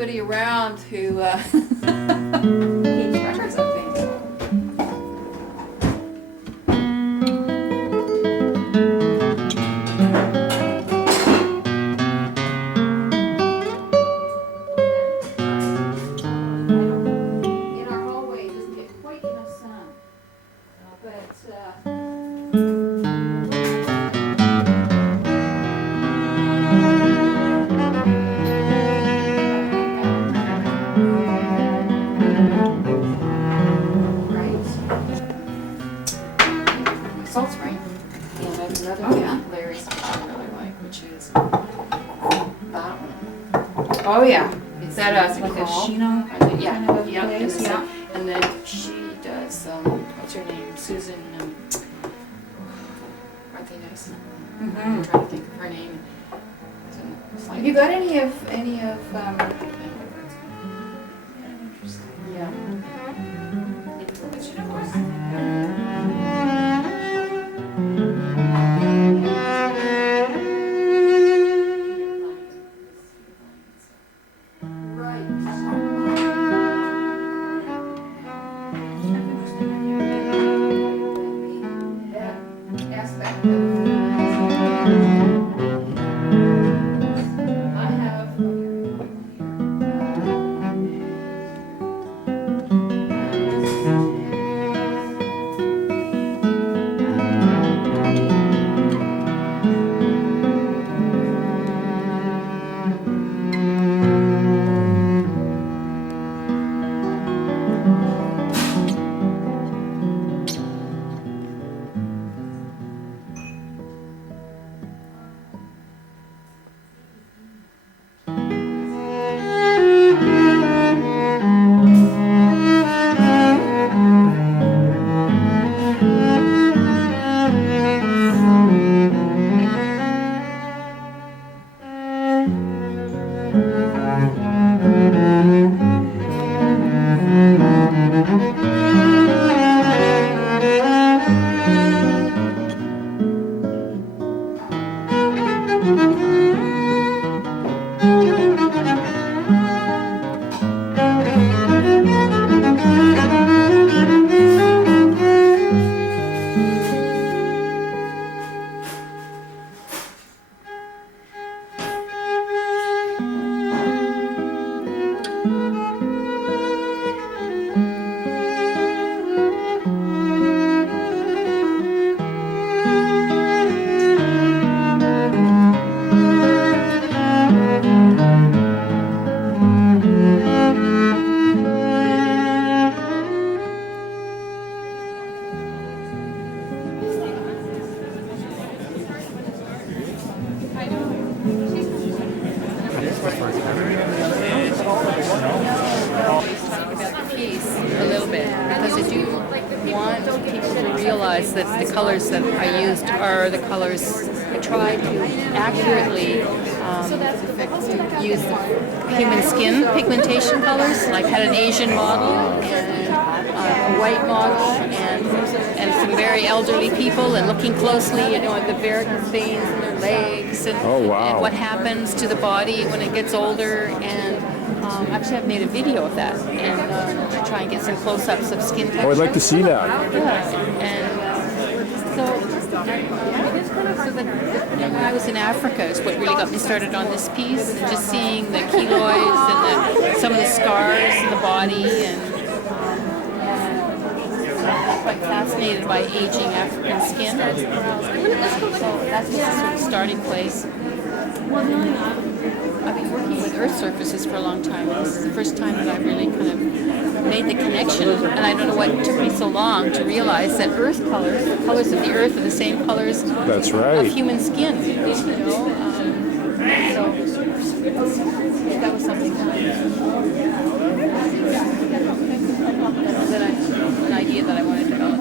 somebody around who keeps records of things. In our hallway, it doesn't get quite enough sun, but. Salt Spring. And there's another one, Larry's, which I really like, which is that one. Oh yeah, it's that like a Nicole. Chino Yeah, kind of yeah, place, yeah. And then she does what's her name? Susan. Aren't they nice? I'm trying to think of her name. Have you got any of yeah. That the colors that I used are the colors I tried to accurately use the human skin pigmentation colors. Like had an Asian model and a white model and some very elderly people, and looking closely, you know, at the varicose veins in their legs and, and what happens to the body when it gets older. And actually, I've made a video of that and to try and get some close-ups of skin texture. Oh, I'd like to see that. Yeah, and so when I was in Africa is what really got me started on this piece, and just seeing the keloids and some of the scars in the body, and I'm quite fascinated by aging African skin. So that's just a sort of starting place. I've been working with earth surfaces for a long time. This is the first time that I've really kind of made the connection, and I don't know what took me so long to realize that earth colors, the colors of the earth, are the same colors of human skin. You know, so that was something an idea that I want to develop.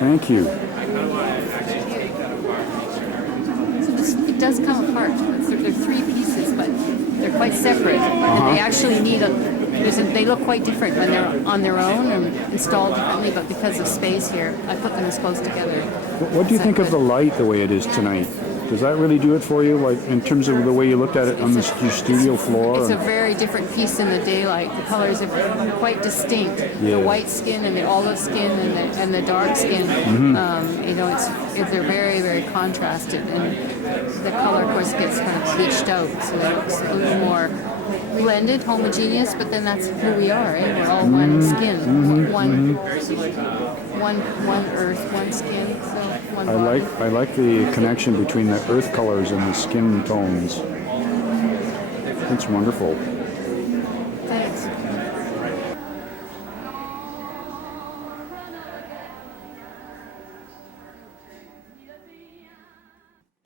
Thank you. It does come apart. They're three pieces, but they're quite separate. And they actually need they look quite different when they're on their own and installed differently, but because of space here, I put them as close together. What do you think of the light the way it is tonight? Does that really do it for you, like in terms of the way you looked at it on your studio floor? It's a very different piece in the daylight. The colors are quite distinct. Yeah. The white skin and the olive skin and the dark skin. You know, they're very, very contrasted, and the color, of course, gets kind of bleached out, so it looks a little more blended, homogeneous. But then that's who we are, eh? We're all one skin, one earth, one skin. So one body. I like the connection between the earth colors and the skin tones. It's wonderful. Thanks.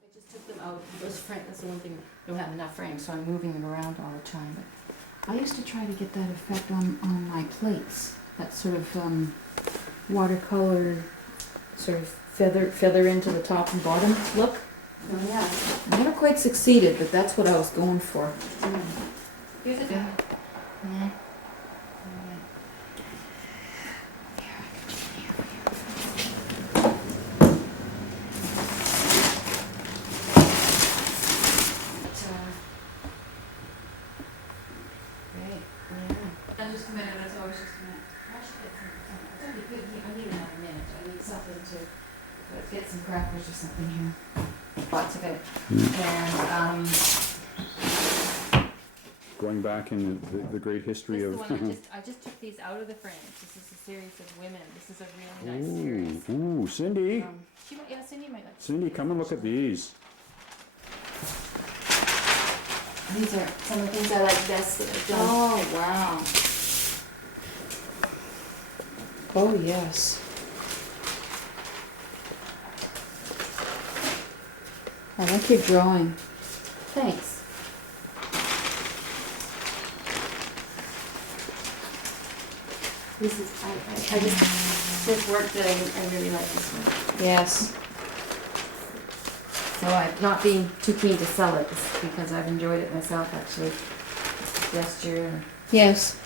I just took them out. Those frames. That's the one thing. I don't have enough frames, so I'm moving them around all the time. But I used to try to get that effect on my plates. That sort of watercolor, sort of feather into the top and bottom look. Oh yeah. I never quite succeeded, but that's what I was going for. Here's a dog. Yeah. Just a minute, that's always just a minute. I should get some, that'd be good. I need another minute. I need something to get some crackers or something here. Lots of it. And Going back in the great history this of. is the one I just took these out of the frames. This is a series of women. This is a really nice series. Ooh, Cindy. Cindy might like. Cindy, come and look at these. These are some of the things I like best that I've done. Oh, wow. Oh, yes. I like your drawing. Thanks. This is I just this work that I really like this one. Yes. So I'm not being too keen to sell it because I've enjoyed it myself actually. Gesture. Yes.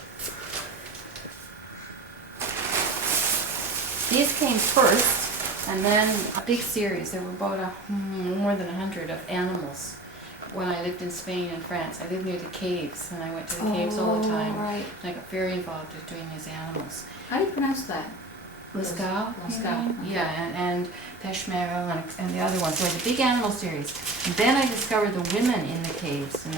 These came first, and then a big series. There were about more than 100 of animals when I lived in Spain and France. I lived near the caves, and I went to the caves all the time. Right. And I got very involved with doing these animals. How do you pronounce that? Lascaux, Okay. yeah, and Peshmerga and the other ones. So it was a big animal series. And then I discovered the women in the caves, and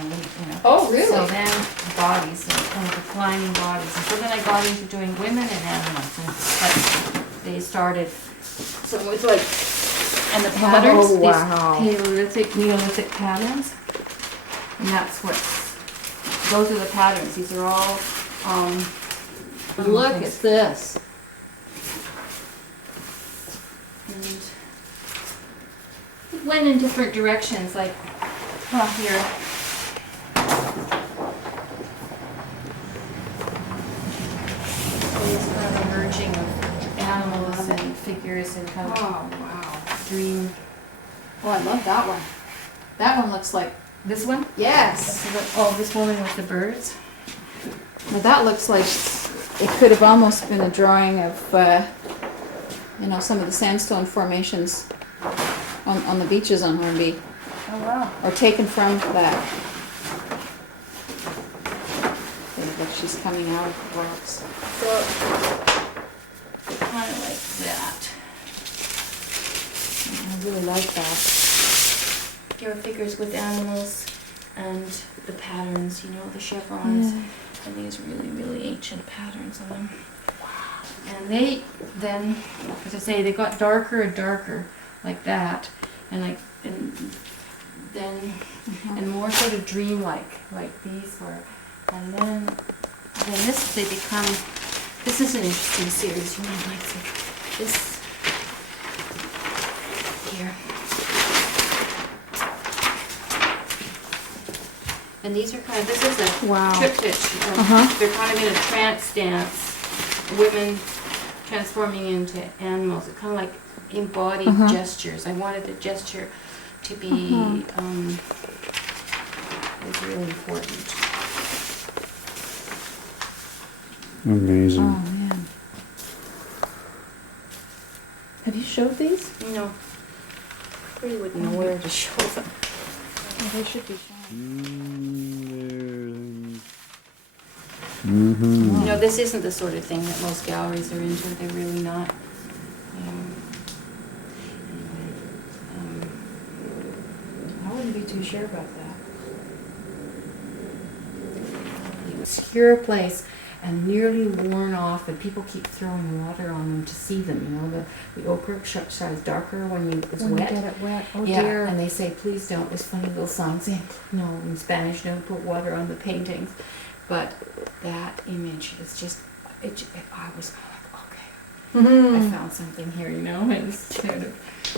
Oh, really? So then bodies, kind of reclining bodies. And so then I got into doing women and animals, and like they started. So it was like, and the patterns, Oh, wow. these Neolithic patterns, and that's what. Those are the patterns. These are all. Look at this. And it went in different directions, like here. So it's kind of a merging of animals and figures and kind of Oh, wow. dream. Oh, I love that one. That one looks like, This one? yes. Oh, this woman with the birds. Well, that looks like it could have almost been a drawing of, some of the sandstone formations on the beaches on Hornby, Oh wow. or taken from that. Like she's coming out of the rocks. So kind of like that. I really like that. There are figures with animals and the patterns, the chevrons. Yeah. And these really, really ancient patterns on them. And they then, as I say, they got darker and darker, like that, and then and more sort of dreamlike, like these were. And then this they become. This is an interesting series. You might like this here. And these are kind of, this is a Wow. triptych. They're kind of in a trance dance. Women transforming into animals. It kind of like embodied gestures. I wanted the gesture to be is really important. Amazing. Oh, man. Have you showed these? No. Pretty would know where to show them. Oh, they should be shown. Mm-hmm. You know, this isn't the sort of thing that most galleries are into. They're really not. I wouldn't be too sure about that. Obscure place and nearly worn off, and people keep throwing water on them to see them. You know, the ochre shines darker when it's When wet. you get it wet, oh Yeah, dear. and they say, please don't. There's funny little signs saying, no, in Spanish, don't put water on the paintings. But that image is just, I was kind of like, okay, I found something here, you know, and it's kind of,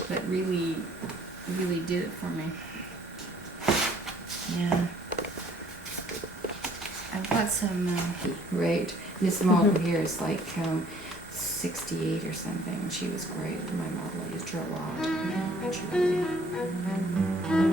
that really did it for me. Yeah. I've got some, right, this model here is like 68 or something. She was great. My model I used her a lot. Yeah,